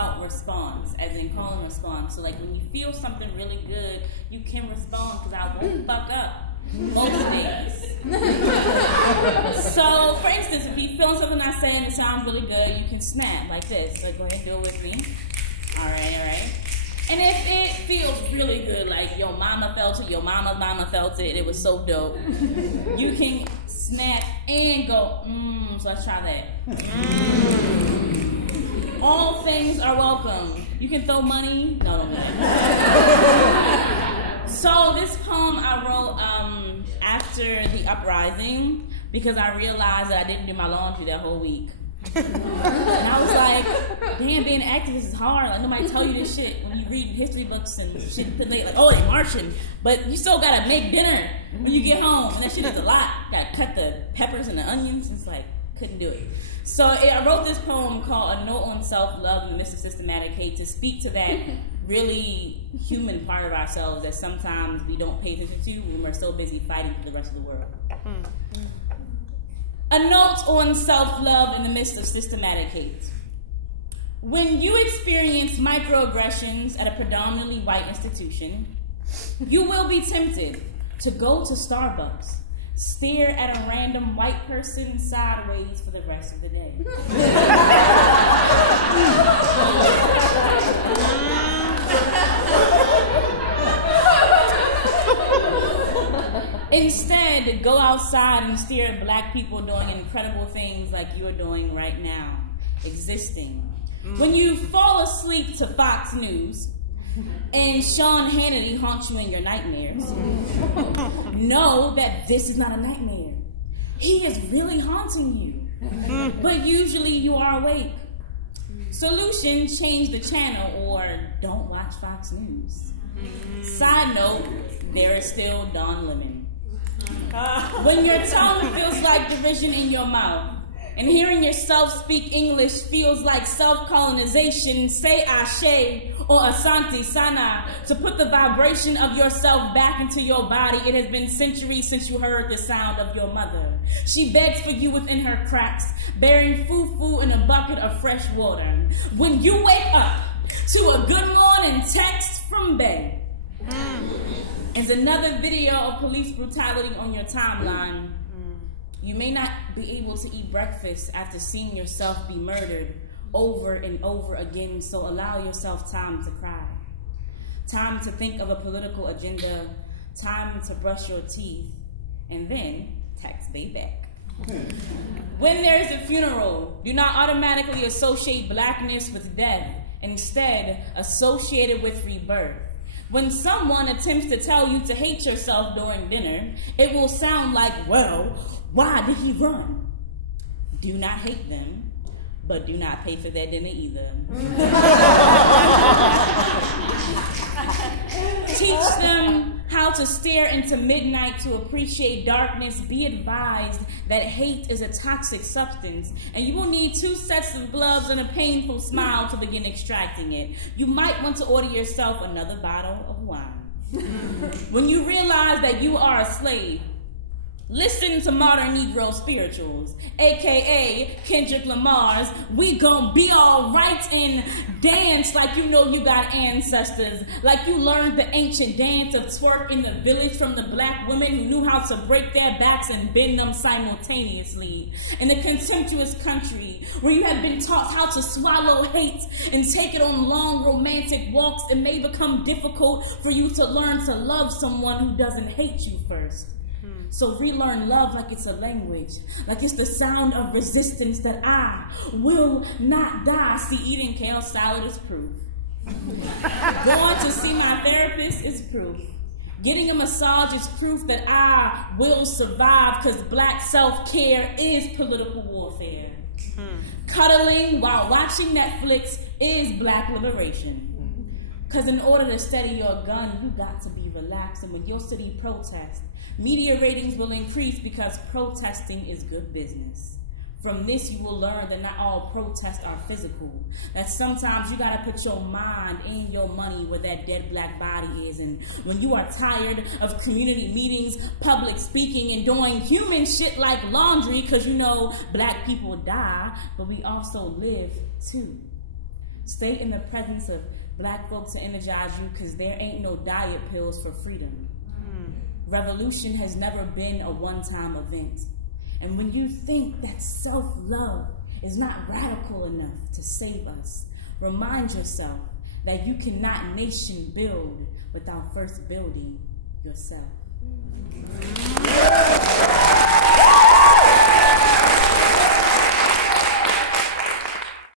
about response, as in call and response. So like when you feel something really good, you can respond because I won't fuck up most days. So for instance, if you feel something I say and it sounds really good, you can snap like this. Like go ahead and do it with me. All right. And if it feels really good, like your mama felt it, your mama's mama felt it, it was so dope, you can snap and go, so let's try that. All things are welcome. You can throw money. No. So this poem I wrote after the uprising because I realized that I didn't do my laundry that whole week. And I was like, damn, being an activist is hard. Like, nobody tell you this shit when you read history books and shit. Like, oh, they marching. But you still gotta make dinner when you get home. And that shit is a lot. Gotta cut the peppers and the onions. It's like, couldn't do it. So I wrote this poem called A Note on Self-Love in the Midst of Systematic Hate to speak to that really human part of ourselves that sometimes we don't pay attention to when we're so busy fighting for the rest of the world. A note on self-love in the midst of systematic hate. When you experience microaggressions at a predominantly white institution, you will be tempted to go to Starbucks, stare at a random white person sideways for the rest of the day. Instead, go outside and stare at black people doing incredible things like you are doing right now, existing. When you fall asleep to Fox News and Sean Hannity haunts you in your nightmares, know that this is not a nightmare. He is really haunting you, but usually you are awake. Solution, change the channel or don't watch Fox News. Side note, there is still Don Lemon. When your tongue feels like derision in your mouth, and hearing yourself speak English feels like self-colonization, say Ashe or Asante Sana to put the vibration of yourself back into your body. It has been centuries since you heard the sound of your mother. She begs for you within her cracks, bearing fufu in a bucket of fresh water. When you wake up to a good morning text from Bay, and another video of police brutality on your timeline, you may not be able to eat breakfast after seeing yourself be murdered over and over again, so allow yourself time to cry. Time to think of a political agenda, time to brush your teeth, and then text Bay back. When there's a funeral, do not automatically associate blackness with death. Instead, associate it with rebirth. When someone attempts to tell you to hate yourself during dinner, it will sound like, well, why did he run? Do not hate them, but do not pay for their dinner either. Teach them how to stare into midnight to appreciate darkness. Be advised that hate is a toxic substance, and you will need 2 sets of gloves and a painful smile to begin extracting it. You might want to order yourself another bottle of wine. When you realize that you are a slave, listen to modern Negro spirituals, aka Kendrick Lamar's "We Gon' Be Alright" and dance like you know you got ancestors, like you learned the ancient dance of twerk in the village from the black women who knew how to break their backs and bend them simultaneously. In a contemptuous country where you have been taught how to swallow hate and take it on long romantic walks, it may become difficult for you to learn to love someone who doesn't hate you first. So relearn love like it's a language, like it's the sound of resistance that I will not die. See, eating kale salad is proof. Going to see my therapist is proof. Getting a massage is proof that I will survive, because black self-care is political warfare. Cuddling while watching Netflix is black liberation. Because in order to steady your gun, you got to be relaxed. And when your city protests, media ratings will increase because protesting is good business. From this, you will learn that not all protests are physical. That sometimes you gotta put your mind and your money where that dead black body is. And when you are tired of community meetings, public speaking, and doing human shit like laundry, because you know black people die, but we also live too. Stay in the presence of black folks to energize you, because there ain't no diet pills for freedom. Revolution has never been a one-time event. And when you think that self-love is not radical enough to save us, remind yourself that you cannot nation build without first building yourself.